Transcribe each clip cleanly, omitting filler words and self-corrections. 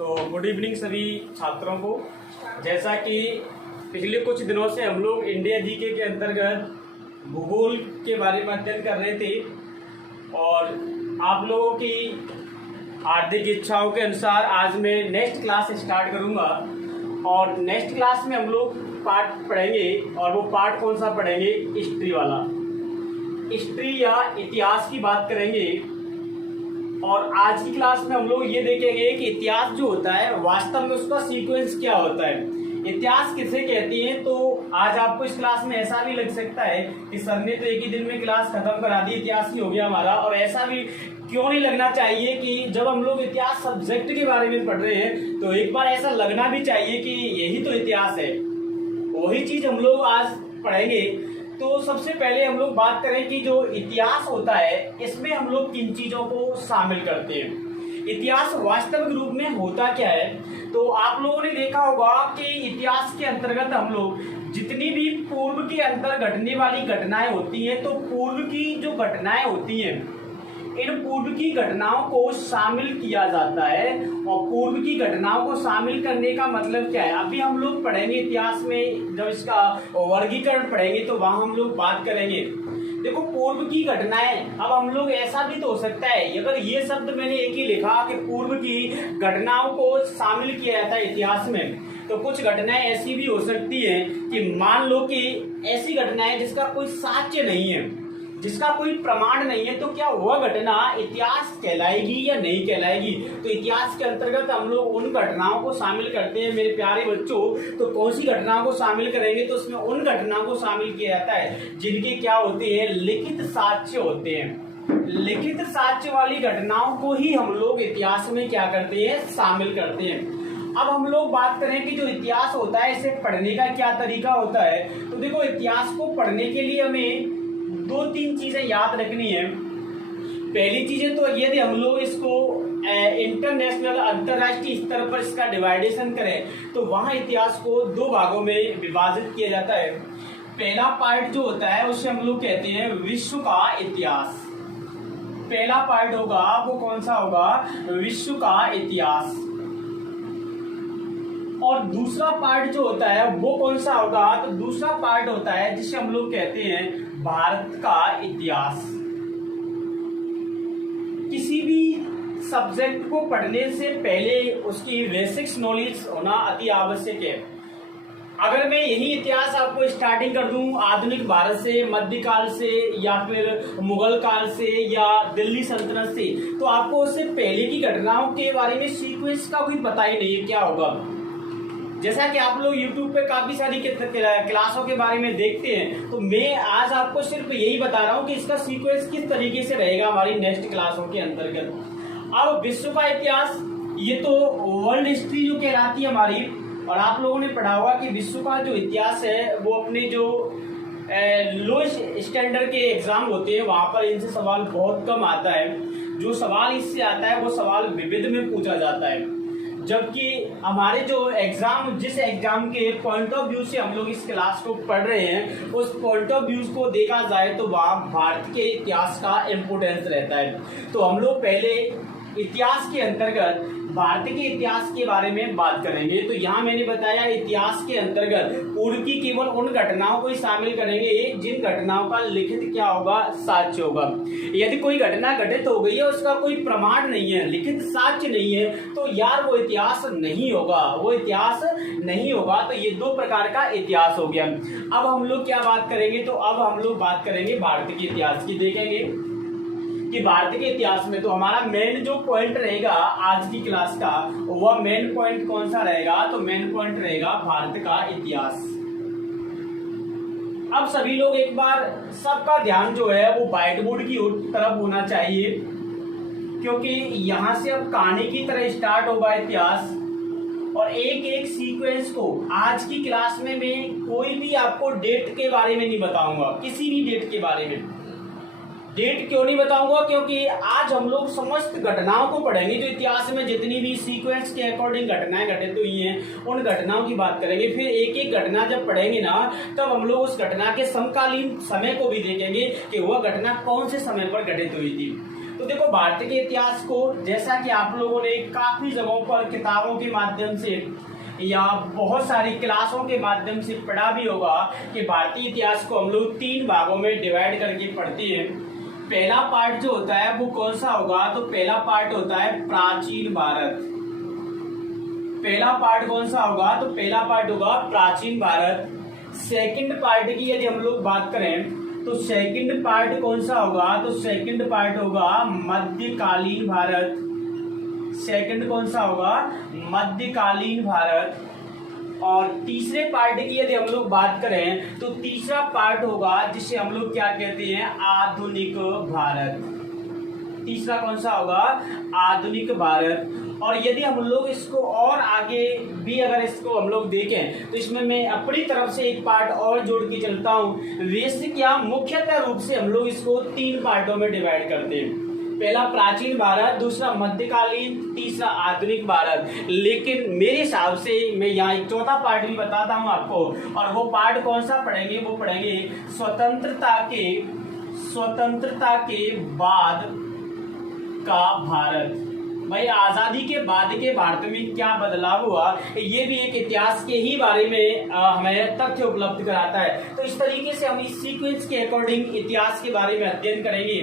तो good evening सभी छात्रों को। जैसा कि पिछले कुछ दिनों से हम लोग इंडिया जीके के अंतर्गत भूगोल के बारे में अध्ययन कर रहे थे और आप लोगों की हार्दिक इच्छाओं के अनुसार आज मैं नेक्स्ट क्लास स्टार्ट करूंगा और नेक्स्ट क्लास में हम लोग पार्ट पढ़ेंगे और वो पार्ट कौन सा पढ़ेंगे? हिस्ट्री वाला। हिस्ट्री या इतिहास की बात करेंगे और आज की क्लास में हम लोग ये देखेंगे कि इतिहास जो होता है वास्तव में उसका सीक्वेंस क्या होता है, इतिहास किसे कहते हैं। तो आज आपको इस क्लास में ऐसा भी लग सकता है कि सर ने तो एक ही दिन में क्लास खत्म करा दी, इतिहास ही हो गया हमारा। और ऐसा भी क्यों नहीं लगना चाहिए कि जब हम लोग इतिहास सब्जेक्ट के बारे में पढ़ रहे हैं तो एक बार ऐसा लगना भी चाहिए कि यही तो इतिहास है। वही चीज हम लोग आज पढ़ेंगे। तो सबसे पहले हम लोग बात करें कि जो इतिहास होता है इसमें हम लोग किन चीजों को शामिल करते हैं। इतिहास वास्तविक रूप में होता क्या है? तो आप लोगों ने देखा होगा कि इतिहास के अंतर्गत हम लोग जितनी भी पूर्व के अंदर घटने वाली घटनाएं होती हैं, तो पूर्व की जो घटनाएं होती हैं इन पूर्व की घटनाओं को शामिल किया जाता है। और पूर्व की घटनाओं को शामिल करने का मतलब क्या है? अभी हम लोग पढ़ेंगे इतिहास में, जब इसका वर्गीकरण पढ़ेंगे तो वहां हम लोग बात करेंगे। देखो, पूर्व की घटनाएं, अब हम लोग ऐसा भी तो हो सकता है, अगर ये शब्द मैंने एक ही लिखा कि पूर्व की घटनाओं को शामिल किया जाता है इतिहास में, तो कुछ घटनाएं ऐसी भी हो सकती है कि मान लो कि ऐसी घटनाएं जिसका कोई साक्ष्य नहीं है, जिसका कोई प्रमाण नहीं है, तो क्या वह घटना इतिहास कहलाएगी या नहीं कहलाएगी? तो इतिहास के अंतर्गत हम लोग उन घटनाओं को शामिल करते हैं मेरे प्यारे बच्चों। तो कौन सी घटनाओं को शामिल करेंगे? तो उसमें उन घटनाओं को शामिल किया जाता है जिनके क्या होते हैं, लिखित साक्ष्य होते हैं। लिखित साक्ष्य वाली घटनाओं को ही हम लोग इतिहास में क्या करते हैं, शामिल करते हैं। अब हम लोग बात करें कि जो इतिहास होता है इसे पढ़ने का क्या तरीका होता है। तो देखो, इतिहास को पढ़ने के लिए हमें दो तीन चीजें याद रखनी है। पहली चीजें तो यदि हम लोग इसको इंटरनेशनल अंतरराष्ट्रीय स्तर पर इसका डिवाइडेशन करें तो वहां इतिहास को दो भागों में विभाजित किया जाता है। पहला पार्ट जो होता है उसे हम लोग कहते हैं विश्व का इतिहास। पहला पार्ट होगा वो कौन सा होगा? विश्व का इतिहास। और दूसरा पार्ट जो होता है वो कौन सा होगा? तो दूसरा पार्ट होता है जिसे हम लोग कहते हैं भारत का इतिहास। किसी भी सब्जेक्ट को पढ़ने से पहले उसकी बेसिक्स नॉलेज होना अति आवश्यक है। अगर मैं यही इतिहास आपको स्टार्टिंग कर दूं आधुनिक भारत से, मध्यकाल से, या फिर मुगल काल से, या दिल्ली सल्तनत से, तो आपको उससे पहले की घटनाओं के बारे में सीक्वेंस का कोई पता ही नहीं है क्या होगा। जैसा कि आप लोग YouTube पे काफी सारी क्लासों के बारे में देखते हैं, तो मैं आज आपको सिर्फ यही बता रहा हूँ कि इसका सीक्वेंस किस तरीके से रहेगा हमारी नेक्स्ट क्लासों के अंतर्गत। अब विश्व का इतिहास, ये तो वर्ल्ड हिस्ट्री जो कहलाती है हमारी, और आप लोगों ने पढ़ा होगा कि विश्व का जो इतिहास है वो अपने जो लो स्टैंडर्ड के एग्जाम होते हैं वहां पर इनसे सवाल बहुत कम आता है। जो सवाल इससे आता है वो सवाल विविध में पूछा जाता है। जबकि हमारे जो एग्जाम, जिस एग्जाम के पॉइंट ऑफ व्यू से हम लोग इस क्लास को पढ़ रहे हैं, उस पॉइंट ऑफ व्यू को देखा जाए तो वहाँ भारत के इतिहास का इम्पोर्टेंस रहता है। तो हम लोग पहले इतिहास के अंतर्गत भारत के इतिहास के बारे में बात करेंगे। तो यहाँ मैंने बताया इतिहास के अंतर्गत पूर्व की केवल उन घटनाओं को ही शामिल करेंगे जिन घटनाओं का लिखित क्या होगा, साक्ष्य होगा। यदि कोई घटना घटित हो गई है, उसका कोई प्रमाण नहीं है, लिखित साक्ष्य नहीं है, तो यार वो इतिहास नहीं होगा, वो इतिहास नहीं होगा। तो ये दो प्रकार का इतिहास हो गया। अब हम लोग क्या बात करेंगे? तो अब हम लोग बात करेंगे भारत के इतिहास की। देखेंगे कि भारत के इतिहास में तो हमारा मेन जो पॉइंट रहेगा आज की क्लास का, वह मेन पॉइंट कौन सा रहेगा? तो मेन पॉइंट रहेगा भारत का इतिहास। अब सभी लोग एक बार, सबका ध्यान जो है वो व्हाइट बोर्ड की तरफ होना चाहिए, क्योंकि यहां से अब कहानी की तरह स्टार्ट होगा इतिहास। और एक एक सीक्वेंस को आज की क्लास में मैं कोई भी आपको डेट के बारे में नहीं बताऊंगा, किसी भी डेट के बारे में। डेट क्यों नहीं बताऊंगा? क्योंकि आज हम लोग समस्त घटनाओं को पढ़ेंगे, जो इतिहास में जितनी भी सीक्वेंस के अकॉर्डिंग घटनाएं घटित हुई हैं उन घटनाओं की बात करेंगे। फिर एक एक घटना जब पढ़ेंगे ना, तब हम लोग उस घटना के समकालीन समय को भी देखेंगे कि वह घटना कौन से समय पर घटित हुई थी। तो देखो भारत के इतिहास को जैसा कि आप लोगों ने काफी जगहों पर किताबों के माध्यम से या बहुत सारी क्लासों के माध्यम से पढ़ा भी होगा कि भारतीय इतिहास को हम लोग 3 भागों में डिवाइड करके पढ़ते हैं। पहला पार्ट जो होता है वो कौन सा होगा, तो पहला पार्ट होता है प्राचीन भारत। पहला पार्ट कौन सा होगा, तो पहला पार्ट होगा प्राचीन भारत। सेकंड पार्ट की यदि हम लोग बात करें तो सेकंड पार्ट कौन सा होगा, तो सेकंड पार्ट होगा मध्यकालीन भारत। सेकंड कौन सा होगा, मध्यकालीन भारत। और तीसरे पार्ट की यदि हम लोग बात करें तो तीसरा पार्ट होगा जिसे हम लोग क्या कहते हैं, आधुनिक भारत। तीसरा कौन सा होगा, आधुनिक भारत। और यदि हम लोग इसको और आगे भी अगर इसको हम लोग देखें तो इसमें मैं अपनी तरफ से एक पार्ट और जोड़ के चलता हूं। वैसे क्या मुख्यतः रूप से हम लोग इसको 3 पार्टों में डिवाइड करते हैं। पहला प्राचीन भारत, दूसरा मध्यकालीन, तीसरा आधुनिक भारत। लेकिन मेरे हिसाब से मैं यहाँ एक चौथा पार्ट भी बताता हूँ आपको, और वो पार्ट कौन सा पढ़ेंगे, वो पढ़ेंगे स्वतंत्रता के बाद का भारत। भाई आजादी के बाद के भारत में क्या बदलाव हुआ, ये भी एक इतिहास के ही बारे में हमें तथ्य उपलब्ध कराता है। तो इस तरीके से हम इस सीक्वेंस के अकॉर्डिंग इतिहास के बारे में अध्ययन करेंगे।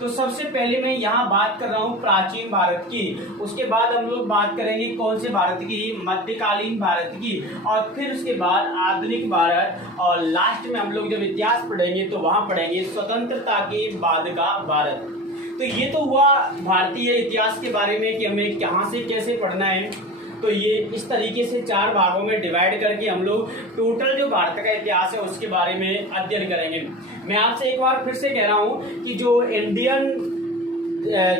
तो सबसे पहले मैं यहाँ बात कर रहा हूँ प्राचीन भारत की, उसके बाद हम लोग बात करेंगे कौन से भारत की, मध्यकालीन भारत की, और फिर उसके बाद आधुनिक भारत, और लास्ट में हम लोग जब इतिहास पढ़ेंगे तो वहां पढ़ेंगे स्वतंत्रता के बाद का भारत। तो ये तो हुआ भारतीय इतिहास के बारे में कि हमें कहाँ से कैसे पढ़ना है। तो ये इस तरीके से 4 भागों में डिवाइड करके हम लोग टोटल जो भारत का इतिहास है उसके बारे में अध्ययन करेंगे। मैं आपसे एक बार फिर से कह रहा हूँ कि जो इंडियन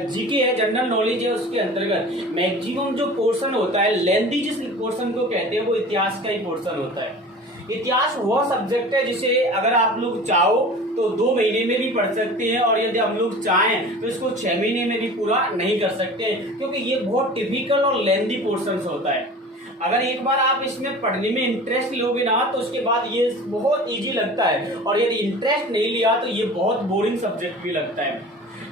जीके है, जनरल नॉलेज है, उसके अंतर्गत मैक्सिमम जो पोर्शन होता है, लेंथी जिस पोर्शन को कहते हैं, वो इतिहास का ही पोर्शन होता है। इतिहास वह सब्जेक्ट है जिसे अगर आप लोग चाहो तो 2 महीने में भी पढ़ सकते हैं, और यदि हम लोग चाहें तो इसको 6 महीने में भी पूरा नहीं कर सकते हैं, क्योंकि ये बहुत टिपिकल और लेंथी पोर्शन होता है। अगर एक बार आप इसमें पढ़ने में इंटरेस्ट लोगे ना तो उसके बाद ये बहुत इजी लगता है, और यदि इंटरेस्ट नहीं लिया तो ये बहुत बोरिंग सब्जेक्ट भी लगता है।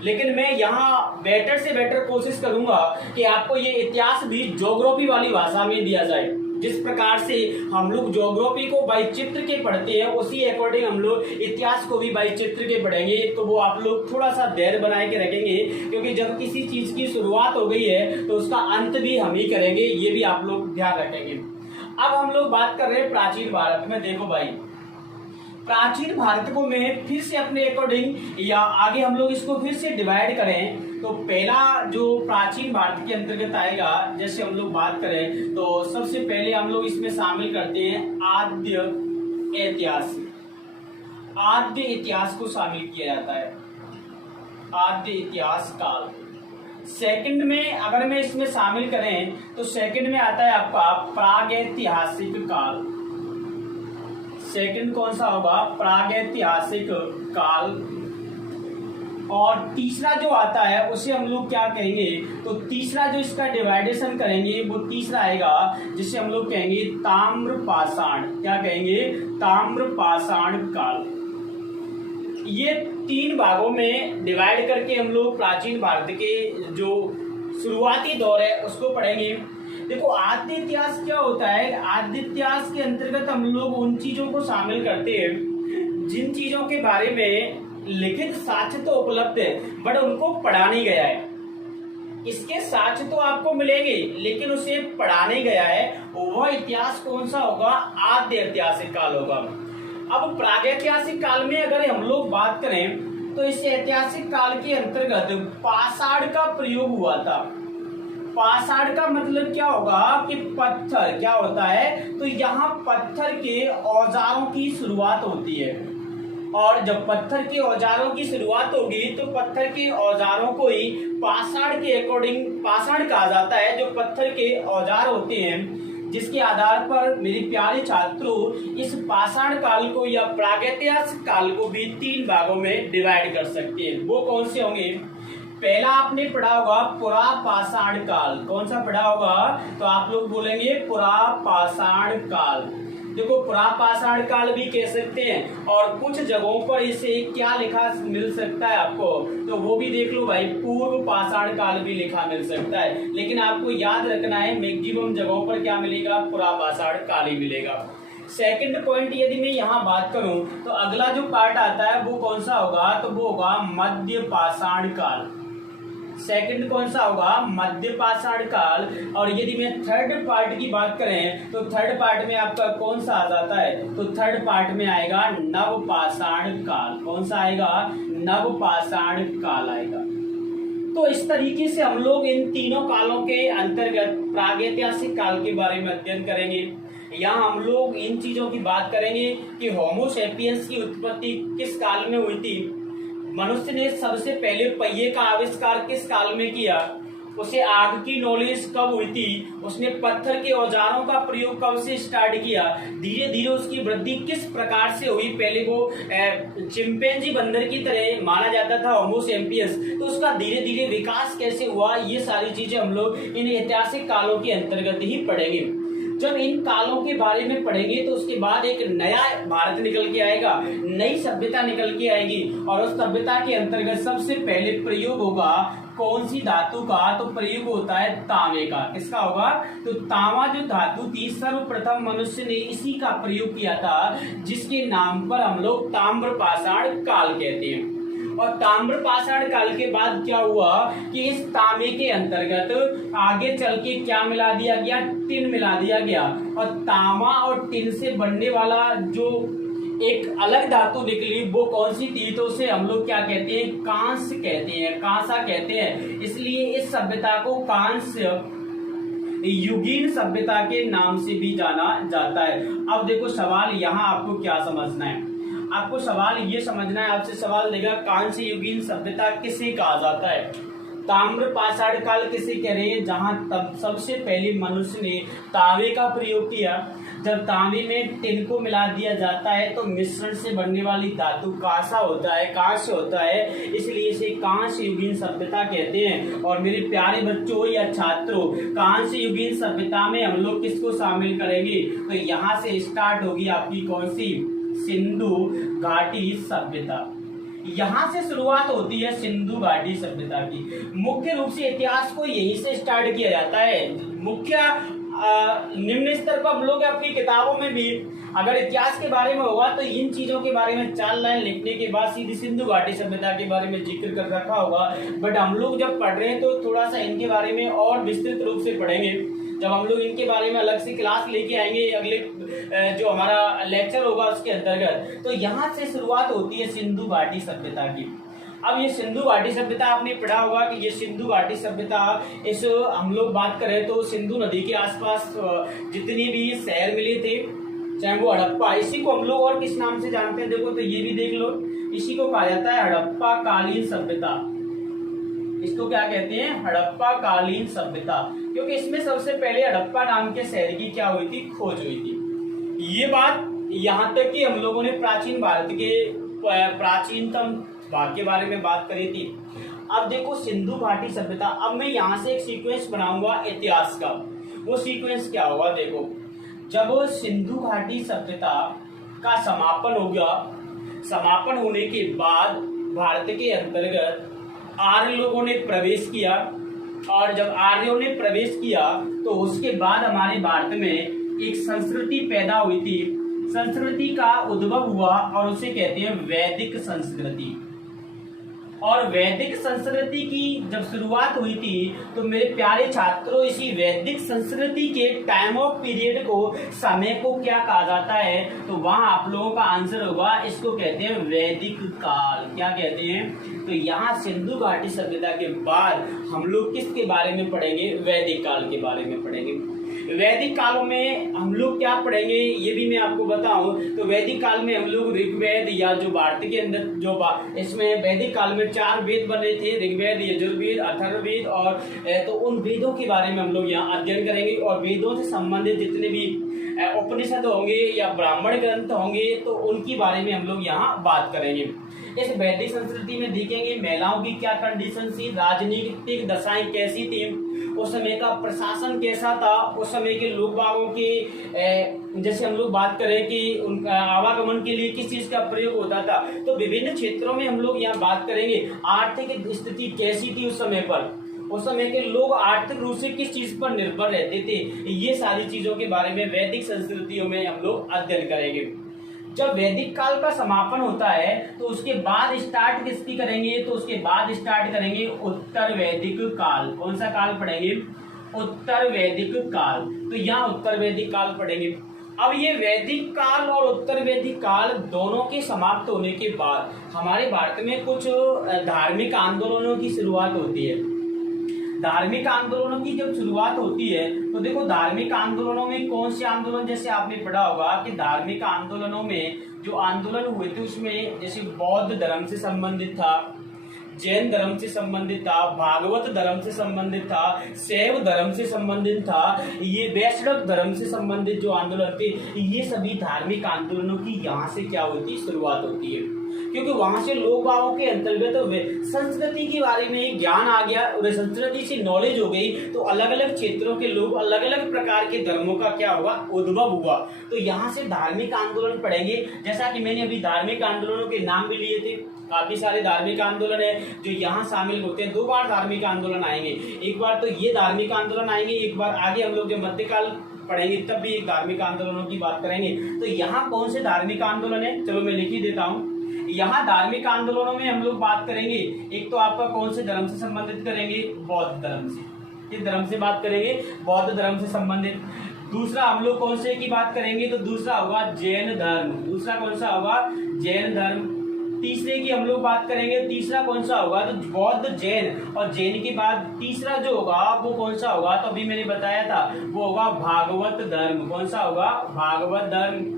लेकिन मैं यहाँ बेटर से बेटर कोशिश करूंगा कि आपको ये इतिहास भी ज्योग्राफी वाली भाषा में दिया जाए। जिस प्रकार से हम लोग ज्योग्राफी को बाई चित्र के पढ़ते हैं, उसी अकॉर्डिंग हम लोग इतिहास को भी बाई चित्र के पढ़ेंगे। तो वो आप लोग थोड़ा सा धैर्य बनाए के रखेंगे, क्योंकि जब किसी चीज की शुरुआत हो गई है तो उसका अंत भी हम ही करेंगे, ये भी आप लोग ध्यान रखेंगे। अब हम लोग बात कर रहे हैं प्राचीन भारत में। देखो भाई, प्राचीन भारत को मैं फिर से अपने अकॉर्डिंग या आगे हम लोग इसको फिर से डिवाइड करें तो पहला जो प्राचीन भारत के अंतर्गत आएगा, जैसे हम लोग बात करें तो सबसे पहले हम लोग इसमें शामिल करते हैं आद्य ऐतिहासिक। आद्य इतिहास को शामिल किया जाता है, आद्य इतिहास काल। सेकंड में अगर मैं इसमें शामिल करें तो सेकंड में आता है आपका प्रागैतिहासिक काल। सेकंड कौन सा होगा, प्रागैतिहासिक काल। और तीसरा जो आता है उसे हम लोग क्या कहेंगे, तो तीसरा जो इसका डिवाइडेशन करेंगे वो तीसरा आएगा जिसे हम लोग कहेंगे ताम्रपाषाण। क्या कहेंगे, ताम्रपाषाण काल। ये 3 भागों में डिवाइड करके हम लोग प्राचीन भारत के जो शुरुआती दौर है उसको पढ़ेंगे। देखो आद्य इतिहास क्या होता है, आद्य इतिहास के अंतर्गत हम लोग उन चीजों को शामिल करते हैं जिन चीजों के बारे में लिखित साक्ष्य तो उपलब्ध है बट उनको पढ़ा नहीं गया है। इसके साक्ष्य तो आपको मिलेंगे लेकिन उसे पढ़ा नहीं गया है, वह इतिहास कौन सा होगा, आद्य ऐतिहासिक काल होगा। अब प्रागैतिहासिक काल में अगर हम लोग बात करें तो इस ऐतिहासिक काल के अंतर्गत पाषाण का प्रयोग हुआ था। पाषाण का मतलब क्या होगा कि पत्थर क्या होता है, तो यहाँ पत्थर के औजारों की शुरुआत होती है, और जब पत्थर के औजारों की शुरुआत होगी तो पत्थर के औजारों को ही पाषाण के अकॉर्डिंग पाषाण कहा जाता है, जो पत्थर के औजार होते हैं। जिसके आधार पर मेरे प्यारे छात्रों इस पाषाण काल को या प्रागैतिहासिक काल को भी 3 भागों में डिवाइड कर सकते हैं। वो कौन से होंगे, पहला आपने पढ़ा होगा पुरापाषाण काल। कौन सा पढ़ा होगा, तो आप लोग बोलेंगे पुरापाषाण काल। देखो पुरापाषाण काल भी कह सकते हैं, और कुछ जगहों पर इसे क्या लिखा मिल सकता है आपको, तो वो भी देख लो भाई, पूर्व पाषाण काल भी लिखा मिल सकता है। लेकिन आपको याद रखना है मैक्सिमम जगहों पर क्या मिलेगा, पुरापाषाण काल ही मिलेगा। सेकंड पॉइंट यदि मैं यहाँ बात करूं तो अगला जो पार्ट आता है वो कौन सा होगा, तो वो होगा मध्य पाषाण काल। सेकंड कौन सा होगा, मध्य पाषाण काल। और यदि मैं थर्ड पार्ट की बात करें तो थर्ड पार्ट में आपका कौन सा आ जाता है, तो थर्ड पार्ट में आएगा नव पाषाण काल। कौन सा आएगा, नव पाषाण काल आएगा। तो इस तरीके से हम लोग इन तीनों कालों के अंतर्गत प्रागैतिहासिक काल के बारे में अध्ययन करेंगे। यहाँ हम लोग इन चीजों की बात करेंगे कि होमो सेपियंस की उत्पत्ति किस काल में हुई थी, मनुष्य ने सबसे पहले पहिए का आविष्कार किस काल में किया, उसे आग की नॉलेज कब हुई थी, उसने पत्थर के औजारों का प्रयोग कब से स्टार्ट किया, धीरे धीरे उसकी वृद्धि किस प्रकार से हुई। पहले वो चिंपैंजी बंदर की तरह माना जाता था होमो सेपियंस, तो उसका धीरे धीरे विकास कैसे हुआ, ये सारी चीजें हम लोग इन ऐतिहासिक कालों के अंतर्गत ही पढ़ेंगे। जब इन कालों के बारे में पढ़ेंगे तो उसके बाद एक नया भारत निकल के आएगा, नई सभ्यता निकल के आएगी, और उस सभ्यता के अंतर्गत सबसे पहले प्रयोग होगा कौन सी धातु का, तो प्रयोग होता है तांबे का। किसका होगा, तो तांबा जो धातु थी सर्वप्रथम मनुष्य ने इसी का प्रयोग किया था, जिसके नाम पर हम लोग ताम्र पाषाण काल कहते हैं। और ताम्र पाषाण काल के बाद क्या हुआ कि इस तांबे के अंतर्गत आगे चल के क्या मिला दिया गया, टिन मिला दिया गया। और तांबा और टिन से बनने वाला जो एक अलग धातु निकली वो कौन सी थी, तो उसे हम लोग क्या कहते हैं, कांस्य कहते हैं, कांसा कहते हैं। इसलिए इस सभ्यता को कांस्य युगीन सभ्यता के नाम से भी जाना जाता है। अब देखो सवाल यहाँ आपको क्या समझना है, आपको सवाल ये समझना है, आपसे सवाल देगा कांस्य युगीन सभ्यता किसे कहा जाता है, ताम्र पाषाण काल किसे कह रहे हैं, जहां तब सबसे पहले मनुष्य ने तांबे का प्रयोग किया। जब तांबे में टिन को मिला दिया जाता है तो मिश्रण से बनने वाली धातु कांसा होता है, कांस्य होता है, इसलिए इसे कांस्य युगीन सभ्यता कहते हैं। और मेरे प्यारे बच्चों या छात्रों, कांस्य युगीन सभ्यता में हम लोग किसको शामिल करेंगे, तो यहाँ से स्टार्ट होगी आपकी कौन सी, सिंधु घाटी सभ्यता। यहाँ से शुरुआत होती है सिंधु घाटी सभ्यता की। मुख्य रूप से इतिहास को यहीं से स्टार्ट किया जाता है। मुख्य निम्न स्तर पर हम लोग अपनी किताबों में भी अगर इतिहास के बारे में होगा तो इन चीजों के बारे में 4 लाइन लिखने के बाद सीधी सिंधु घाटी सभ्यता के बारे में जिक्र कर रखा होगा। बट हम लोग जब पढ़ रहे हैं तो थोड़ा सा इनके बारे में और विस्तृत रूप से पढ़ेंगे। जब हम लोग इनके बारे में अलग से क्लास लेके आएंगे अगले जो हमारा लेक्चर होगा उसके अंतर्गत, तो यहाँ से शुरुआत होती है सिंधु घाटी सभ्यता की। अब ये सिंधु घाटी सभ्यता आपने पढ़ा होगा कि ये सिंधु घाटी सभ्यता, इस हम लोग बात करें तो सिंधु नदी के आसपास जितनी भी शहर मिले थे, चाहे वो हड़प्पा, इसी को हम लोग और किस नाम से जानते हैं, देखो तो ये भी देख लो, इसी को कहा जाता है हड़प्पा कालीन सभ्यता। इसको क्या कहते हैं, हड़प्पा कालीन सभ्यता, क्योंकि इसमें सबसे पहले हड़प्पा नाम के शहर की क्या हुई थी, खोज हुई थी। ये बात यहाँ तक कि हम लोगों ने प्राचीन भारत के प्राचीनतम भाग के बारे में बात करी थी। अब देखो सिंधु घाटी सभ्यता, अब मैं यहाँ से एक सीक्वेंस बनाऊंगा इतिहास का। वो सीक्वेंस क्या होगा, देखो जब सिंधु घाटी सभ्यता का समापन हो गया, समापन होने के बाद भारत के अंतर्गत आर्य लोगों ने प्रवेश किया, और जब आर्यों ने प्रवेश किया तो उसके बाद हमारे भारत में एक संस्कृति पैदा हुई थी, संस्कृति का उद्भव हुआ और उसे कहते हैं वैदिक संस्कृति। और वैदिक संस्कृति की जब शुरुआत हुई थी तो मेरे प्यारे छात्रों, इसी वैदिक संस्कृति के टाइम ऑफ पीरियड को, समय को क्या कहा जाता है, तो वहां आप लोगों का आंसर होगा, इसको कहते हैं वैदिक काल। क्या कहते हैं, तो यहाँ सिंधु घाटी सभ्यता के बाद हम लोग किसके बारे में पढ़ेंगे, वैदिक काल के बारे में पढ़ेंगे। वैदिक कालों में हम लोग क्या पढ़ेंगे ये भी मैं आपको बताऊं, तो वैदिक काल में हम लोग ऋग्वेद, या जो भारत के अंदर जो इसमें वैदिक काल में 4 वेद बने थे, ऋग्वेद, यजुर्वेद, अथर्ववेद, और तो उन वेदों के बारे में हम लोग यहाँ अध्ययन करेंगे। और वेदों से संबंधित जितने भी उपनिषद होंगे या ब्राह्मण ग्रंथ होंगे तो उनके बारे में हम लोग यहाँ बात करेंगे। इस वैदिक संस्कृति में देखेंगे महिलाओं की क्या कंडीशन थी, राजनीतिक दशाएं कैसी थी, उस समय का प्रशासन कैसा था, उस समय के लोग बागों के जैसे हम लोग बात करें कि उनका आवागमन के लिए किस चीज का प्रयोग होता था। तो विभिन्न क्षेत्रों में हम लोग यहाँ बात करेंगे आर्थिक स्थिति कैसी थी उस समय पर, उस समय के लोग आर्थिक रूप से किस चीज पर निर्भर रहते थे, ये सारी चीजों के बारे में वैदिक संस्कृतियों में हम लोग अध्ययन करेंगे। जब वैदिक काल का समापन होता है तो उसके बाद स्टार्ट किसकी करेंगे, तो उसके बाद स्टार्ट करेंगे उत्तर वैदिक काल। कौन सा काल पढ़ेंगे, उत्तर वैदिक काल। तो यहाँ उत्तर वैदिक काल पढ़ेंगे। अब ये वैदिक काल और उत्तर वैदिक काल दोनों के समाप्त होने के बाद हमारे भारत में कुछ धार्मिक आंदोलनों की शुरुआत होती है। धार्मिक आंदोलनों की जब शुरुआत होती है तो देखो धार्मिक आंदोलनों में कौन से आंदोलन, जैसे आपने पढ़ा होगा कि धार्मिक आंदोलनों में जो आंदोलन हुए थे उसमें जैसे बौद्ध धर्म से संबंधित था, जैन धर्म से संबंधित था, भागवत धर्म से संबंधित था, शैव धर्म से संबंधित था, ये वैष्णव धर्म से संबंधित जो आंदोलन थे, ये सभी धार्मिक आंदोलनों की यहाँ से क्या होती है, शुरुआत होती है। क्योंकि वहां से लोग बागों के अंतर्गत संस्कृति के बारे में ज्ञान आ गया और संस्कृति से नॉलेज हो गई, तो अलग अलग क्षेत्रों के लोग अलग अलग प्रकार के धर्मों का क्या हुआ, उद्भव हुआ। तो यहाँ से धार्मिक आंदोलन पढ़ेंगे। जैसा कि मैंने अभी धार्मिक आंदोलनों के नाम भी लिए थे, काफी सारे धार्मिक आंदोलन है जो यहाँ शामिल होते हैं। 2 बार धार्मिक आंदोलन आएंगे, एक बार तो ये धार्मिक आंदोलन आएंगे, एक बार आगे हम लोग जब मध्यकाल पढ़ेंगे तब भी एक धार्मिक आंदोलनों की बात करेंगे। तो यहाँ कौन से धार्मिक आंदोलन है, चलो मैं लिख ही देता हूँ। यहाँ धार्मिक आंदोलनों में हम लोग बात करेंगे, एक तो आपका कौन से धर्म से संबंधित करेंगे, बौद्ध धर्म से। किस धर्म से बात करेंगे, बौद्ध धर्म से संबंधित। दूसरा हम लोग कौन से की बात करेंगे, तो दूसरा होगा जैन धर्म। दूसरा कौन सा होगा, जैन धर्म। तीसरे की हम लोग बात करेंगे, तीसरा कौन सा होगा, तो बौद्ध जैन, और जैन के बाद तीसरा जो होगा वो कौन सा होगा, तो अभी मैंने बताया था वो होगा भागवत धर्म। कौन सा होगा, भागवत धर्म।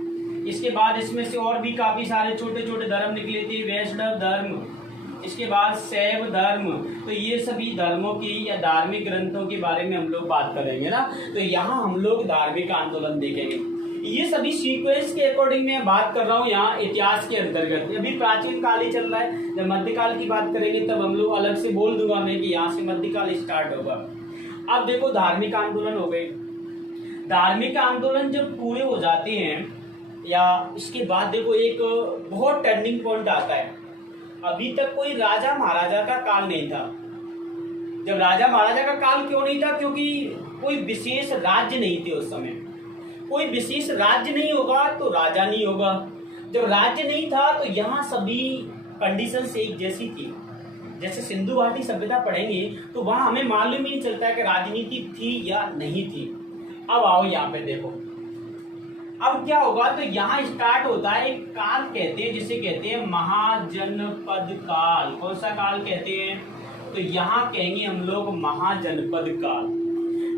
इसके बाद इसमें से और भी काफी सारे छोटे छोटे धर्म निकले थे, वैष्णव धर्म, इसके बाद शैव धर्म। तो ये सभी धर्मों की या धार्मिक ग्रंथों के बारे में हम लोग बात करेंगे ना। तो यहाँ हम लोग धार्मिक आंदोलन देखेंगे। ये सभी सीक्वेंस के अकॉर्डिंग मैं बात कर रहा हूँ यहाँ इतिहास के अंतर्गत। अभी प्राचीन काल ही चल रहा है, जब मध्यकाल की बात करेंगे तब हम लोग अलग से बोल दूंगा मैं कि यहाँ से मध्यकाल स्टार्ट होगा। अब देखो धार्मिक आंदोलन हो गए। धार्मिक आंदोलन जब पूरे हो जाते हैं या इसके बाद देखो एक बहुत टर्निंग पॉइंट आता है। अभी तक कोई राजा महाराजा का काल नहीं था। जब राजा महाराजा का काल क्यों नहीं था, क्योंकि कोई विशेष राज्य नहीं थे उस समय। कोई विशेष राज्य नहीं होगा तो राजा नहीं होगा। जब राज्य नहीं था तो यहाँ सभी कंडीशंस एक जैसी थी। जैसे सिंधु घाटी सभ्यता पढ़ेंगे तो वहां हमें मालूम ही नहीं चलता कि राजनीति थी या नहीं थी। अब आओ यहाँ पे देखो, अब क्या होगा, तो यहाँ स्टार्ट होता है एक काल कहते हैं जिसे कहते हैं महाजनपद काल। कौन सा काल कहते हैं, तो यहाँ कहेंगे हम लोग महाजनपद काल।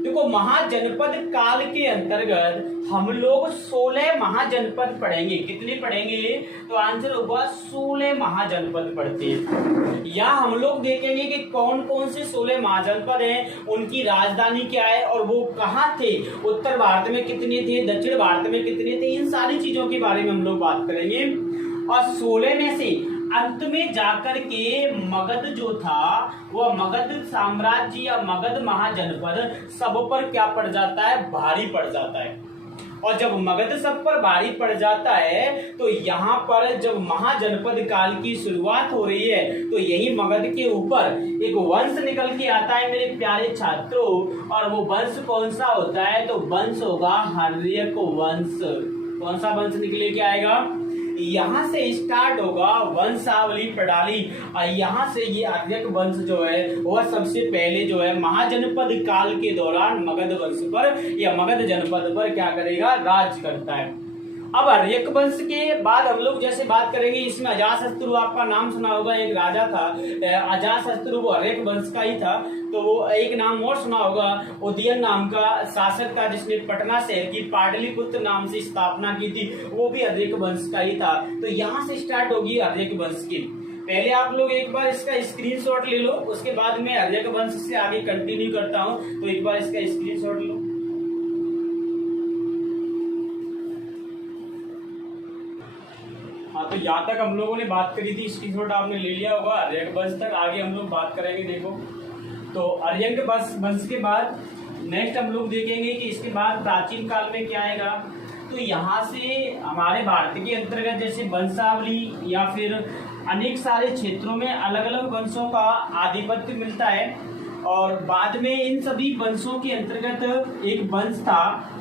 देखो महाजनपद काल के अंतर्गत हम लोग 16 महाजनपद पढ़ेंगे। कितने पढ़ेंगे, तो आंसर होगा 16 महाजनपद पढ़ते हैं। या हम लोग देखेंगे कि कौन कौन से 16 महाजनपद हैं, उनकी राजधानी क्या है और वो कहाँ थे, उत्तर भारत में कितने थे, दक्षिण भारत में कितने थे, इन सारी चीजों के बारे में हम लोग बात करेंगे। और 16 में से अंत में जाकर के मगध जो था वह मगध साम्राज्य या मगध महाजनपद सब पर क्या पड़ जाता है, भारी पड़ जाता है। और जब मगध सब पर भारी पड़ जाता है तो यहाँ पर जब महाजनपद काल की शुरुआत हो रही है तो यही मगध के ऊपर एक वंश निकल के आता है मेरे प्यारे छात्रों। और वो वंश कौन सा होता है, तो वंश होगा हर्यक वंश। कौन सा वंश निकले के आएगा, यहाँ से स्टार्ट होगा वंशावली प्रणाली। और यहाँ से ये हर्यक वंश जो है वह सबसे पहले जो है महाजनपद काल के दौरान मगध वंश पर या मगध जनपद पर क्या करेगा, राज करता है। अब हर्यक वंश के बाद हम लोग जैसे बात करेंगे, इसमें अजातशत्रु आपका नाम सुना होगा, एक राजा था अजातशत्रु, वो हर्यक वंश का ही था। तो वो एक नाम और सुना होगा, उदयन नाम का शासक था जिसने पटना शहर की पाटलिपुत्र नाम से स्थापना की थी, वो भी हर्यक वंश का ही था। तो यहाँ से स्टार्ट होगी हर्यक वंश की। पहले आप लोग एक बार इसका स्क्रीनशॉट ले लो, उसके बाद मैं हर्यक वंश से आगे कंटिन्यू करता हूँ। तो एक बार इसका स्क्रीनशॉट लो। हाँ तो यहाँ तक हम लोगों ने बात करी थी, स्क्रीनशॉट आपने ले लिया होगा आर्यक वंश तक। आगे हम लोग बात करेंगे। देखो तो आर्यक वंश के बाद नेक्स्ट हम लोग देखेंगे कि इसके बाद प्राचीन काल में क्या आएगा। तो यहाँ से हमारे भारत के अंतर्गत जैसे वंशावली या फिर अनेक सारे क्षेत्रों में अलग अलग वंशों का आधिपत्य मिलता है, और बाद में इन सभी वंशों के अंतर्गत एक वंश था।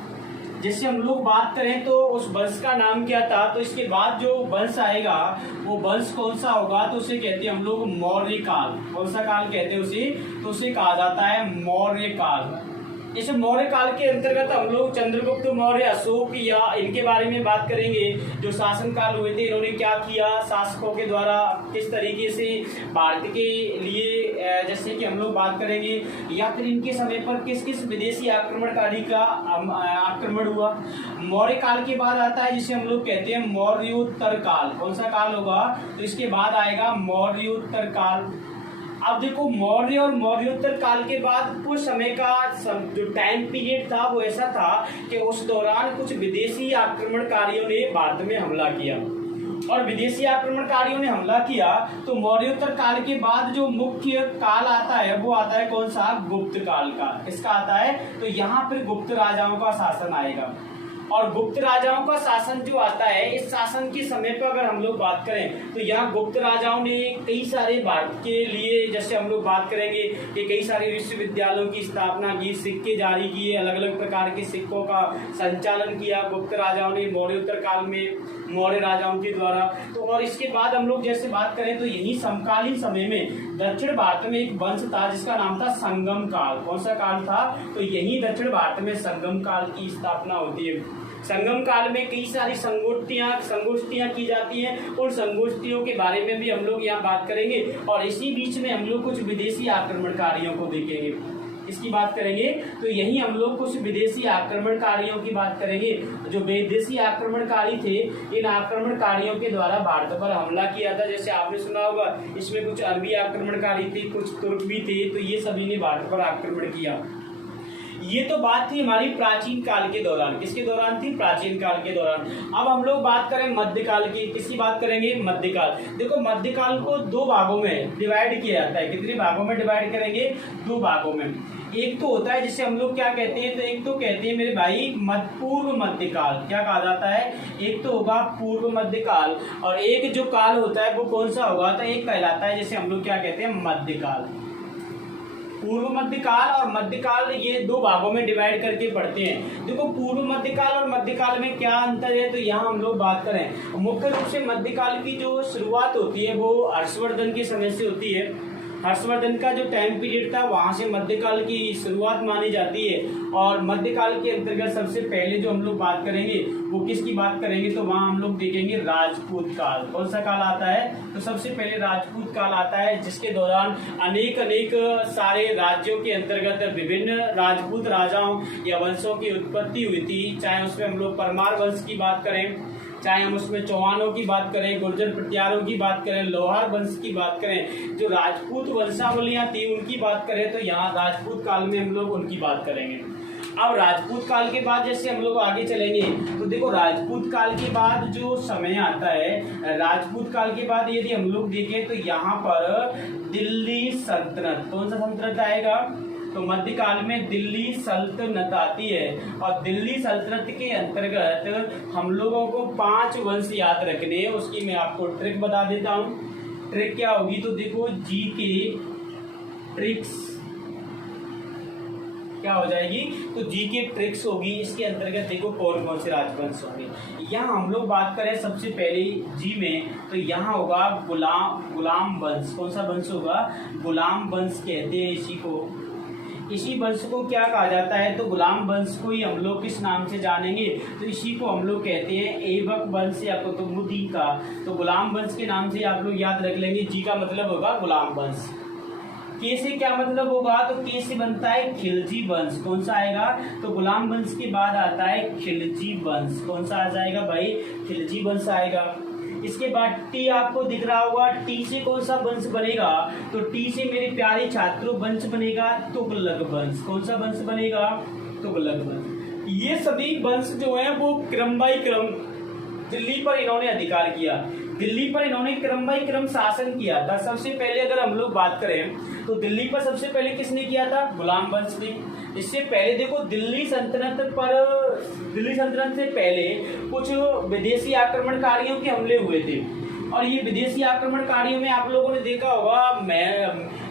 जैसे हम लोग बात करें तो उस वंश का नाम क्या था, तो इसके बाद जो वंश आएगा वो वंश कौन सा होगा, तो उसे कहते हैं हम लोग मौर्य काल। कौन सा काल कहते हैं उसे, तो उसे कहा जाता है मौर्य काल। इस मौर्य काल के अंतर्गत हम लोग चंद्रगुप्त मौर्य, अशोक या इनके बारे में बात करेंगे। जो शासन काल हुए थे, इन्होंने क्या किया, शासकों के द्वारा किस तरीके से भारत के लिए, जैसे कि हम लोग बात करेंगे, या फिर इनके समय पर किस किस विदेशी आक्रमणकारी का आक्रमण हुआ। मौर्य काल के बाद आता है जिसे हम लोग कहते हैं मौर्योत्तर काल। कौन सा काल होगा, तो इसके बाद आएगा मौर्योत्तर काल। अब देखो मौर्य और मौर्योत्तर काल के बाद कुछ समय का जो टाइम पीरियड था वो ऐसा था कि उस दौरान कुछ विदेशी आक्रमणकारियों ने भारत में हमला किया, और विदेशी आक्रमणकारियों ने हमला किया तो मौर्योत्तर काल के बाद जो मुख्य काल आता है वो आता है कौन सा, गुप्त काल का। किसका आता है, तो यहाँ पर गुप्त राजाओं का शासन आएगा। और गुप्त राजाओं का शासन जो आता है, इस शासन के समय पर अगर हम लोग बात करें तो यहाँ गुप्त राजाओं ने कई सारे भारत के लिए, जैसे हम लोग बात करेंगे कि कई सारे विश्वविद्यालयों की स्थापना की, सिक्के जारी किए, अलग अलग प्रकार के सिक्कों का संचालन किया गुप्त राजाओं ने मौर्योत्तर काल में मौर्य राजाओं के द्वारा। तो और इसके बाद हम लोग जैसे बात करें तो यही समकालीन समय में दक्षिण भारत में एक वंश था जिसका नाम था संगम काल। कौन सा काल था, तो यही दक्षिण भारत में संगम काल की स्थापना होती है। संगम काल में कई सारी संगोष्ठियां की जाती हैं, उन संगोष्ठियों के बारे में भी हम लोग यहाँ बात करेंगे। और इसी बीच में हम लोग कुछ विदेशी आक्रमणकारियों को देखेंगे, इसकी बात करेंगे। तो यही हम लोग कुछ विदेशी आक्रमणकारियों की बात करेंगे। जो विदेशी आक्रमणकारी थे, इन आक्रमणकारियों के द्वारा भारत पर हमला किया था। जैसे आपने सुना होगा इसमें कुछ अरबी आक्रमणकारी थे, कुछ तुर्क भी थे, तो ये सभी ने भारत पर आक्रमण किया। ये तो बात थी हमारी प्राचीन काल के दौरान। किसके दौरान थी, प्राचीन काल के दौरान। अब हम लोग बात करें मध्यकाल की। किसकी बात करेंगे, मध्यकाल। देखो मध्यकाल को दो भागों में डिवाइड किया जाता है। कितने भागों में डिवाइड करेंगे, दो भागों में। एक तो होता है जिसे हम लोग क्या कहते हैं, तो एक तो कहते हैं मेरे भाई पूर्व मध्यकाल। क्या कहा जाता है, एक तो होगा पूर्व मध्यकाल, और एक जो काल होता है वो कौन सा होगा, तो एक कहलाता है जिसे हम लोग क्या कहते हैं, मध्यकाल। पूर्व मध्यकाल और मध्यकाल, ये दो भागों में डिवाइड करके पढ़ते हैं। देखो पूर्व मध्यकाल और मध्यकाल में क्या अंतर है, तो यहाँ हम लोग बात करें मुख्य रूप से मध्यकाल की जो शुरुआत होती है वो हर्षवर्धन के समय से होती है। हर्षवर्धन का जो टाइम पीरियड था वहां से मध्यकाल की शुरुआत मानी जाती है। और मध्यकाल के अंतर्गत सबसे पहले जो हम लोग बात करेंगे वो किसकी बात करेंगे, तो वहां हम लोग देखेंगे राजपूत काल। कौन सा काल आता है, तो सबसे पहले राजपूत काल आता है, जिसके दौरान अनेक सारे राज्यों के अंतर्गत विभिन्न राजपूत राजाओं या वंशों की उत्पत्ति हुई थी। चाहे उसमें हम लोग परमार वंश की बात करें, चाहे हम उसमें चौहानों की बात करें, गुर्जर प्रत्यारों की बात करें, लोहार वंश की बात करें, जो राजपूत वंशावलियां थी उनकी बात करें, तो यहाँ राजपूत काल में हम लोग उनकी बात करेंगे। अब राजपूत काल के बाद जैसे हम लोग आगे चलेंगे तो देखो राजपूत काल के बाद जो समय आता है, राजपूत काल के बाद यदि हम लोग देखें तो यहाँ पर दिल्ली सल्तनत, कौन सा सल्तनत आएगा, तो मध्यकाल में दिल्ली सल्तनत आती है। और दिल्ली सल्तनत के अंतर्गत हम लोगों को 5 वंश याद रखने हैं। उसकी मैं आपको ट्रिक बता देता हूँ। ट्रिक क्या होगी, तो देखो जी के ट्रिक्स क्या हो जाएगी, तो जी के ट्रिक्स होगी। इसके अंतर्गत देखो कौन कौन से राजवंश होंगे। यहाँ हम लोग बात करें सबसे पहले जी में, तो यहाँ होगा गुलाम वंश। कौन सा वंश होगा, गुलाम वंश कहते हैं इसी को। इसी वंश को क्या कहा जाता है, तो गुलाम वंश को ही हम लोग किस नाम से जानेंगे, तो इसी को हम लोग कहते हैं ऐबक वंश या कुतुबुद्दीन का। तो गुलाम वंश के नाम से आप लोग याद रख लेंगे। जी का मतलब होगा गुलाम वंश। के से क्या मतलब होगा, तो के से बनता है खिलजी वंश। कौन सा आएगा, तो गुलाम वंश के बाद आता है खिलजी वंश। कौन सा आ जाएगा भाई, खिलजी वंश आएगा। इसके बाद टी आपको दिख रहा होगा, टी से कौन सा वंश बनेगा, तो टी से मेरे प्यारे छात्रों वंश बनेगा तुगलक वंश। कौन सा वंश बनेगा, तुगलक वंश। ये सभी वंश जो है वो क्रम बाई क्रम दिल्ली पर इन्होंने अधिकार किया। दिल्ली पर इन्होंने क्रम बाई क्रम शासन किया था। सबसे पहले अगर हम लोग बात करें तो दिल्ली पर सबसे पहले किसने किया था? गुलाम वंश ने। इससे पहले देखो दिल्ली सल्तनत से पहले कुछ विदेशी आक्रमणकारियों के हमले हुए थे, और ये विदेशी आक्रमणकारियों में आप लोगों ने देखा होगा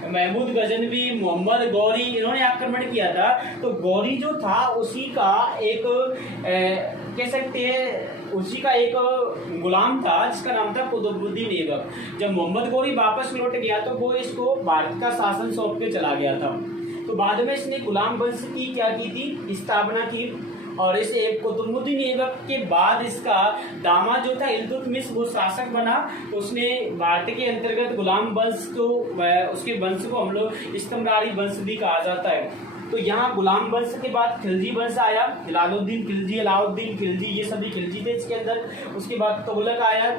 महमूद गजनवी, मोहम्मद गौरी, इन्होंने आक्रमण किया था। तो गौरी जो था उसी का एक कह सकते हैं उसी का एक गुलाम था जिसका नाम था कुतुबुद्दीन ऐबक। जब मोहम्मद गौरी वापस लौट गया तो वो इसको भारत का शासन सौंप के चला गया था। तो बाद में इसने गुलाम वंश की क्या की थी? स्थापना की। और इस कुतुबुद्दीन ऐबक के बाद इसका दामाद जो था इल्तुतमिश वो शासक बना। तो उसने भारत के अंतर्गत गुलाम वंश को, उसके वंश को हम लोग इस्तमरारी वंश भी कहा जाता है। तो यहाँ गुलाम वंश के बाद खिलजी वंश आया, हिलालुद्दीन खिलजी, अलाउद्दीन खिलजी, ये सभी खिलजी थे इसके अंदर। उसके बाद तुगलक आया।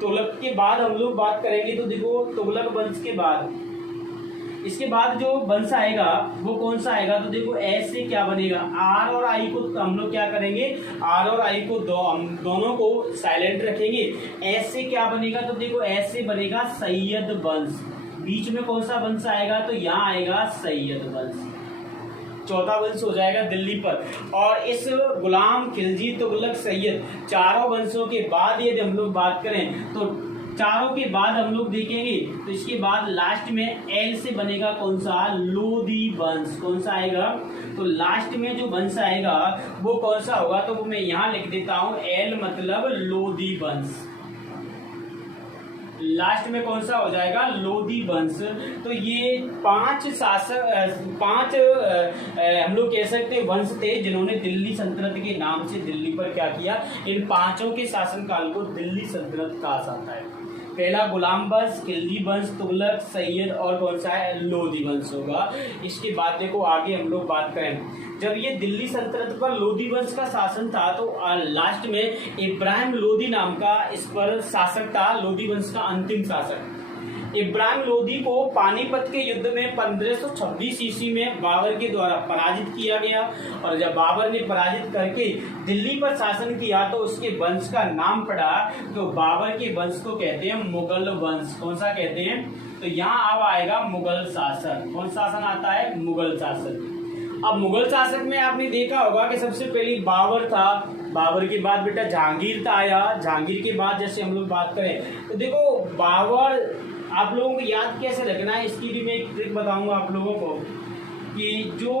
तुगलक के बाद हम लोग बात करेंगे तो देखो तुगलक वंश के बाद इसके बाद जो वंश आएगा वो कौन सा आएगा? तो देखो एस से क्या बनेगा? आर और आई को हम लोग क्या करेंगे? आर और आई को दोनों को साइलेंट रखेंगे। एस से क्या बनेगा? तो देखो एस से बनेगा सैयद वंश। बीच में कौन सा वंश आएगा? तो यहाँ आएगा सैयद वंश। चौथा वंश हो जाएगा दिल्ली पर। और इस गुलाम, खिलजी, तुगलक, सैयद चारों वंशों के बाद यदि हम लोग बात करें तो चारों के बाद हम लोग देखेंगे तो इसके बाद लास्ट में एल से बनेगा कौन सा? लोधी वंश। कौन सा आएगा? तो लास्ट में जो वंश आएगा वो कौन सा होगा? तो वो मैं यहाँ लिख देता हूं, एल मतलब लोधी वंश। लास्ट में कौन सा हो जाएगा? लोधी वंश। तो ये पांच हम लोग कह सकते हैं वंश थे जिन्होंने दिल्ली सल्तनत के नाम से दिल्ली पर क्या किया? इन पांचों के शासनकाल को दिल्ली सल्तनत कहा जाता है। पहला गुलाम वंश, खिलजी वंश, तुगलक, सैयद और कौन सा है? लोधी वंश होगा। इसके बाद देखो आगे हम लोग बात करें, जब ये दिल्ली सल्तनत पर लोधी वंश का शासन था तो लास्ट में इब्राहिम लोधी नाम का इस पर शासक था, लोधी वंश का अंतिम शासक। इब्राहिम लोधी को पानीपत के युद्ध में 1526 ईस्वी में बाबर के द्वारा पराजित किया गया। और जब बाबर ने पराजित करके दिल्ली पर शासन किया तो उसके वंश का नाम पड़ा, तो बाबर के वंश को कहते हैं मुगल वंश। कौन सा कहते हैं? तो यहाँ अब आएगा मुगल शासन। कौन शासन आता है? मुगल शासन। अब मुगल शासक में आपने देखा होगा कि सबसे पहले बाबर था, बाबर के बाद बेटा जहांगीर आया, जहांगीर के बाद जैसे हम लोग बात करें तो देखो बाबर आप लोगों को याद कैसे रखना है, इसकी भी मैं एक ट्रिक बताऊंगा आप लोगों को कि जो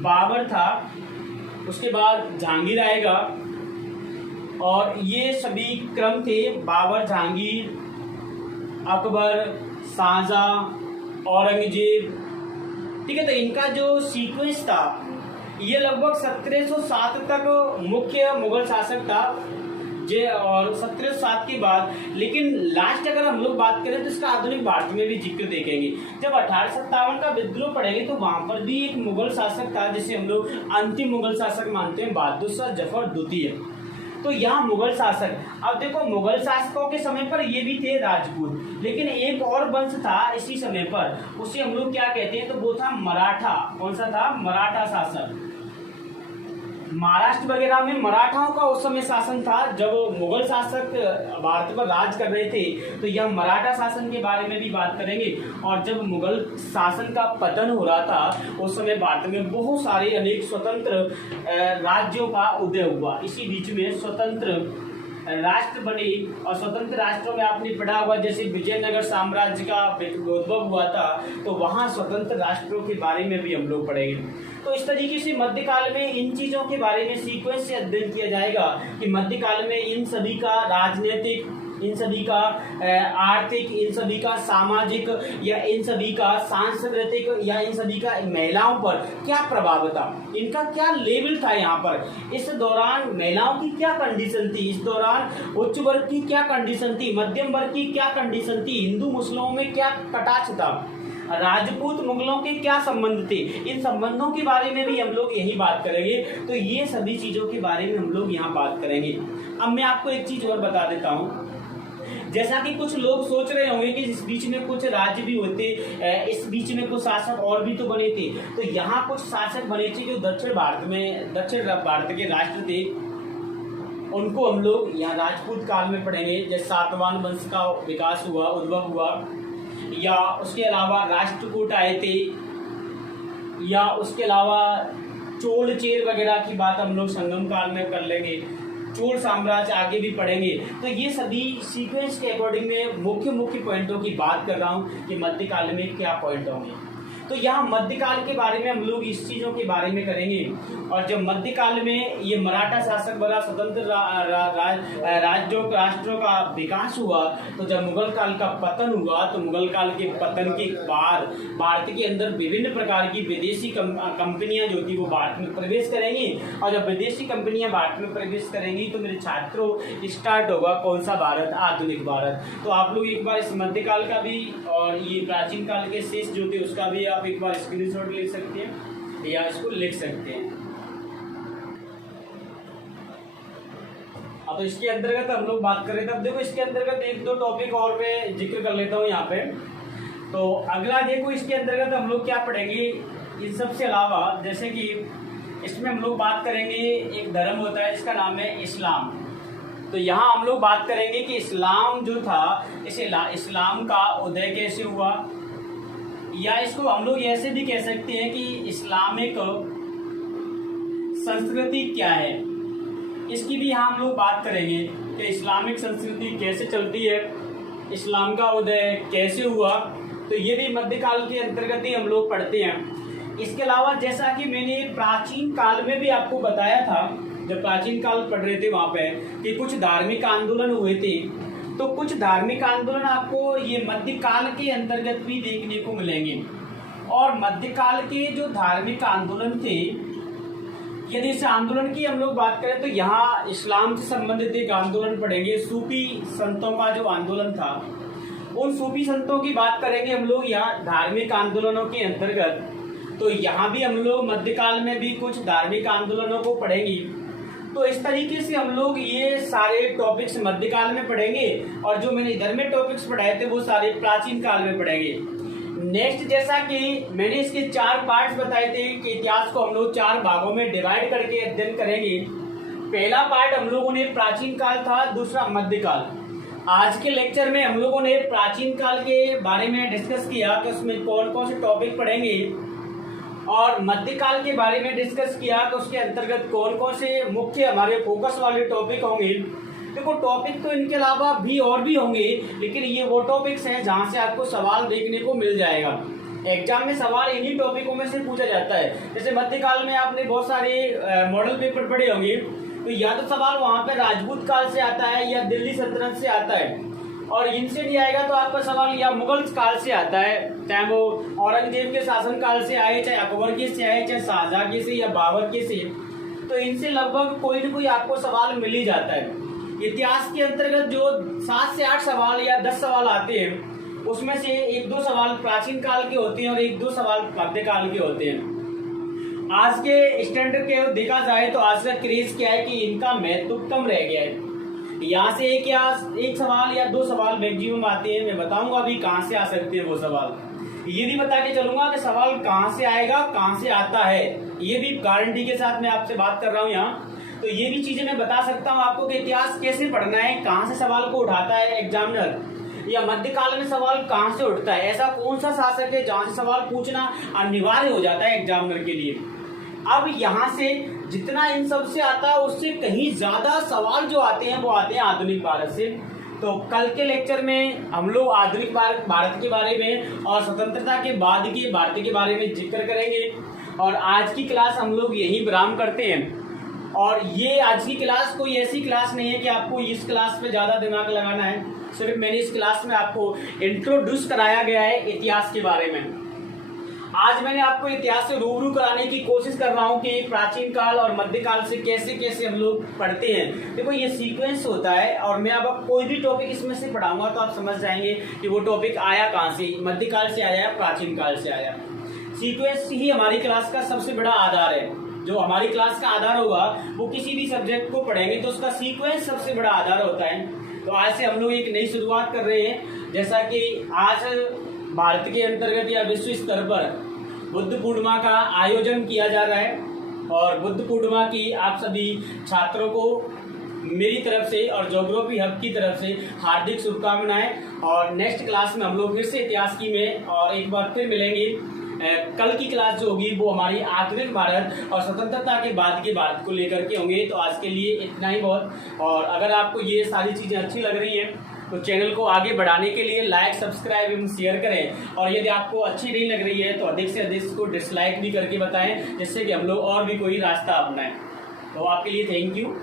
बाबर था उसके बाद जहांगीर आएगा और ये सभी क्रम थे, बाबर, जहांगीर, अकबर, शाहजहां, औरंगजेब, ठीक है। तो इनका जो सीक्वेंस था ये लगभग 1707 तक मुख्य मुगल शासक था और 1707 के बाद, लेकिन लास्ट अगर हम लोग बात करें तो इसका आधुनिक भारत में भी जिक्र देखेंगे। जब 1857 का विद्रोह पड़ेगा तो वहां पर भी एक मुगल शासक था जिसे हम लोग अंतिम मुगल शासक मानते हैं, बहादुर शाह जफर द्वितीय। तो यहाँ मुगल शासक, अब देखो मुगल शासकों के समय पर ये भी थे राजपूत, लेकिन एक और वंश था इसी समय पर, उसे हम लोग क्या कहते हैं? तो वो था मराठा। कौन सा था? मराठा शासक। महाराष्ट्र वगैरह में मराठाओं का उस समय शासन था जब मुगल शासक भारत पर राज कर रहे थे। तो यह मराठा शासन के बारे में भी बात करेंगे। और जब मुगल शासन का पतन हो रहा था उस समय भारत में बहुत सारे अनेक स्वतंत्र राज्यों का उदय हुआ। इसी बीच में स्वतंत्र राष्ट्र बने और स्वतंत्र राष्ट्रों में आपने पढ़ा होगा जैसे विजयनगर साम्राज्य का उद्भव हुआ था, तो वहां स्वतंत्र राष्ट्रों के बारे में भी हम लोग पढ़ेंगे। तो इस तरीके से मध्यकाल में इन चीजों के बारे में सीक्वेंस से अध्ययन किया जाएगा कि मध्यकाल में इन सभी का राजनीतिक, इन सभी का आर्थिक, इन सभी का सामाजिक या इन सभी का सांस्कृतिक या इन सभी का महिलाओं पर क्या प्रभाव था, इनका क्या लेवल था यहाँ पर, इस दौरान महिलाओं की क्या कंडीशन थी, इस दौरान उच्च वर्ग की क्या कंडीशन थी, मध्यम वर्ग की क्या कंडीशन थी, हिंदू मुस्लिमों में क्या कटाक्ष था, राजपूत मुगलों के क्या संबंध थे, इन संबंधों के बारे में भी हम लोग यही बात करेंगे। तो ये सभी चीजों के बारे में हम लोग यहाँ बात करेंगे। अब मैं आपको एक चीज और बता देता हूँ, जैसा कि कुछ लोग सोच रहे होंगे कि इस बीच में कुछ राज्य भी होते, इस बीच में कुछ शासक और भी तो बने थे, तो यहाँ कुछ शासक बने थे जो दक्षिण भारत के राष्ट्र थे। उनको हम लोग यहाँ राजपूत काल में पढ़ेंगे, जैसे सातवाहन वंश का विकास हुआ, उद्भव हुआ, या उसके अलावा राष्ट्रकूट आए थे, या उसके अलावा चोल चेर वगैरह की बात हम लोग संगम काल में कर लेंगे, चोल साम्राज्य आगे भी पढ़ेंगे। तो ये सभी सीक्वेंस के अकॉर्डिंग में मुख्य मुख्य पॉइंटों की बात कर रहा हूँ कि मध्यकाल में क्या पॉइंट होंगे। तो यहाँ मध्यकाल के बारे में हम लोग इस चीज़ों के बारे में करेंगे। और जब मध्यकाल में ये मराठा शासक बना, स्वतंत्र राज्यों राष्ट्रों का विकास हुआ, तो जब मुगल काल का पतन हुआ, तो मुगल काल के पतन के बाद भारत के अंदर विभिन्न प्रकार की विदेशी कंपनियां जो थी वो भारत में प्रवेश करेंगी। और जब विदेशी कंपनियां भारत में प्रवेश करेंगी तो मेरे छात्रों स्टार्ट होगा कौन सा भारत, आधुनिक भारत। तो आप लोग एक बार इस मध्यकाल का भी और ये प्राचीन काल के शेष जो थे उसका भी आप एक बार स्क्रीनशॉट ले सकते हैं या इसको लिख सकते हैं। तो इसके अंतर्गत हम लोग बात कर रहे थे। अब देखो इसके अंतर्गत एक दो टॉपिक और मैं जिक्र कर लेता हूँ यहाँ पे। तो अगला देखो इसके अंतर्गत हम लोग क्या पढ़ेंगे इन सब से अलावा, जैसे कि इसमें हम लोग बात करेंगे एक धर्म होता है जिसका नाम है इस्लाम। तो यहाँ हम लोग बात करेंगे कि इस्लाम जो था, इस्लाम का उदय कैसे हुआ, या इसको हम लोग ऐसे भी कह सकते हैं कि इस्लामिक संस्कृति क्या है, इसकी भी यहाँ हम लोग बात करेंगे कि इस्लामिक संस्कृति कैसे चलती है, इस्लाम का उदय कैसे हुआ। तो ये भी मध्यकाल के अंतर्गत ही हम लोग पढ़ते हैं। इसके अलावा जैसा कि मैंने प्राचीन काल में भी आपको बताया था, जब प्राचीन काल पढ़ रहे थे वहाँ पे, कि कुछ धार्मिक आंदोलन हुए थे। तो कुछ धार्मिक आंदोलन आपको ये मध्यकाल के अंतर्गत भी देखने को मिलेंगे। और मध्यकाल के जो धार्मिक आंदोलन थे, यदि इस आंदोलन की हम लोग बात करें तो यहाँ इस्लाम से संबंधित एक आंदोलन पढ़ेंगे, सूफी संतों का जो आंदोलन था, उन सूफी संतों की बात करेंगे हम लोग यहाँ धार्मिक आंदोलनों के अंतर्गत। तो यहाँ भी हम लोग मध्यकाल में भी कुछ धार्मिक आंदोलनों को पढ़ेंगे। तो इस तरीके से हम लोग ये सारे टॉपिक्स मध्यकाल में पढ़ेंगे, और जो मैंने इधर में टॉपिक्स पढ़ाए थे वो सारे प्राचीन काल में पढ़ेंगे। नेक्स्ट, जैसा कि मैंने इसके 4 पार्ट्स बताए थे कि इतिहास को हम लोग 4 भागों में डिवाइड करके अध्ययन करेंगे। पहला पार्ट हम लोगों ने प्राचीन काल था, दूसरा मध्यकाल। आज के लेक्चर में हम लोगों ने प्राचीन काल के बारे में डिस्कस किया कि उसमें कौन कौन से टॉपिक पढ़ेंगे, और मध्यकाल के बारे में डिस्कस किया कि उसके अंतर्गत कौन कौन से मुख्य हमारे फोकस वाले टॉपिक होंगे। देखो टॉपिक तो इनके अलावा भी और भी होंगे, लेकिन ये वो टॉपिक्स हैं जहां से आपको सवाल देखने को मिल जाएगा। एग्जाम में सवाल इन्हीं टॉपिकों में से पूछा जाता है। जैसे मध्यकाल में आपने बहुत सारे मॉडल पेपर पढ़े होंगे, तो या तो सवाल वहां पे राजपूत काल से आता है या दिल्ली सल्तनत से आता है, और इनसे नहीं आएगा तो आपका सवाल या मुगल काल से आता है, चाहे वो औरंगजेब के शासन काल से आए, चाहे अकबर के से आए, चाहे शाहजहां के से या बाबर के से। तो इनसे लगभग कोई न कोई आपको सवाल मिल ही जाता है। इतिहास के अंतर्गत जो 7 से 8 सवाल या 10 सवाल आते हैं, उसमें से 1-2 सवाल प्राचीन काल के होते हैं और 1-2 सवाल मध्यकाल के होते हैं। आज के स्टैंडर्ड के देखा जाए तो आज का क्रेज क्या है कि इनका महत्व कम रह गया है। यहाँ से एक सवाल या 2 सवाल मैक्सिमम आते हैं। मैं बताऊंगा अभी कहाँ से आ सकते हैं वो सवाल। ये भी बता के चलूंगा कि सवाल कहाँ से आएगा, कहाँ से आता है, ये भी गारंटी के साथ मैं आपसे बात कर रहा हूँ यहाँ। तो ये भी चीजें मैं बता सकता हूँ आपको कि इतिहास कैसे पढ़ना है, कहाँ से सवाल को उठाता है एग्जामिनर, या मध्यकाल में सवाल कहाँ से उठता है, ऐसा कौन सा शासक है जहाँ से सवाल पूछना अनिवार्य हो जाता है एग्जामिनर के लिए। अब यहाँ से जितना इन सब से आता है उससे कहीं ज्यादा सवाल जो आते हैं वो आते हैं आधुनिक भारत से। तो कल के लेक्चर में हम लोग आधुनिक भारत के बारे में और स्वतंत्रता के बाद के भारत के बारे में जिक्र करेंगे। और आज की क्लास हम लोग यही विराम करते हैं। और ये आज की क्लास कोई ऐसी क्लास नहीं है कि आपको इस क्लास पे ज़्यादा दिमाग लगाना है। सिर्फ मैंने इस क्लास में आपको इंट्रोड्यूस कराया गया है इतिहास के बारे में। आज मैंने आपको इतिहास से रूबरू कराने की कोशिश कर रहा हूँ कि प्राचीन काल और मध्यकाल से कैसे कैसे हम लोग पढ़ते हैं। देखो ये सीक्वेंस होता है, और मैं अब कोई भी टॉपिक इसमें से पढ़ाऊंगा तो आप समझ जाएंगे कि वो टॉपिक आया कहाँ से, मध्यकाल से आया, प्राचीन काल से आया। सीक्वेंस ही हमारी क्लास का सबसे बड़ा आधार है। जो हमारी क्लास का आधार होगा वो किसी भी सब्जेक्ट को पढ़ेंगे तो उसका सीक्वेंस सबसे बड़ा आधार होता है। तो आज से हम लोग एक नई शुरुआत कर रहे हैं। जैसा कि आज भारत के अंतर्गत या विश्व स्तर पर बुद्ध पूर्णिमा का आयोजन किया जा रहा है, और बुद्ध पूर्णिमा की आप सभी छात्रों को मेरी तरफ से और ज्योग्राफी हब की तरफ से हार्दिक शुभकामनाएं। और नेक्स्ट क्लास में हम लोग फिर से इतिहास की में और एक बार फिर मिलेंगे। कल की क्लास जो होगी वो हमारी आधुनिक भारत और स्वतंत्रता के बाद के भारत को लेकर के होंगे। तो आज के लिए इतना ही बहुत। और अगर आपको ये सारी चीज़ें अच्छी लग रही हैं तो चैनल को आगे बढ़ाने के लिए लाइक, सब्सक्राइब एवं शेयर करें। और यदि आपको अच्छी नहीं लग रही है तो अधिक से अधिक इसको डिसलाइक भी करके बताएं, जिससे कि हम लोग और भी कोई रास्ता अपनाएं। तो आपके लिए थैंक यू।